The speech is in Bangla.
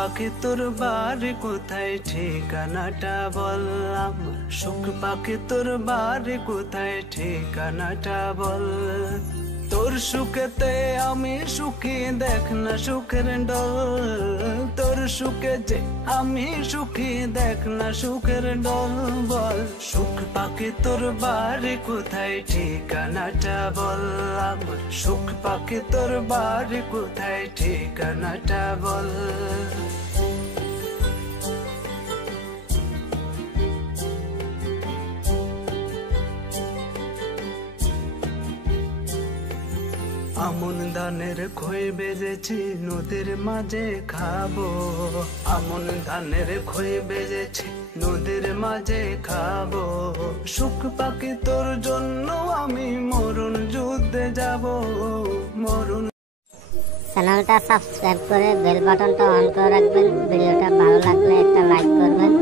পাখি তোর বাড়ি কোথায় ঠিকানাটা বল আমার সুখ পাখি তোর বাড়ি কোথায় ঠিকানাটা বল তোর সুখেতে আমি সুখী দেখ না সুখের ডল তোর সুখে যে আমি সুখী দেখ না সুখের ডল বল সুখ পাখি তোর বাড়ি কোথায় ঠিকানাটা বল আমার সুখ পাখি তোর বাড়ি কোথায় ঠিকানাটা বল আমন ধানের খই বেজেছি নদীর মাঝে খাবো আমন ধানের খই বেজেছি নদীর মাঝে খাবো সুখ পাখি তোর জন্য আমি মরণ যুদ্ধে যাব মরণ চ্যানেলটা সাবস্ক্রাইব করে বেল বাটনটা অন করে রাখবেন ভিডিওটা ভালো লাগলে একটা লাইক করবেন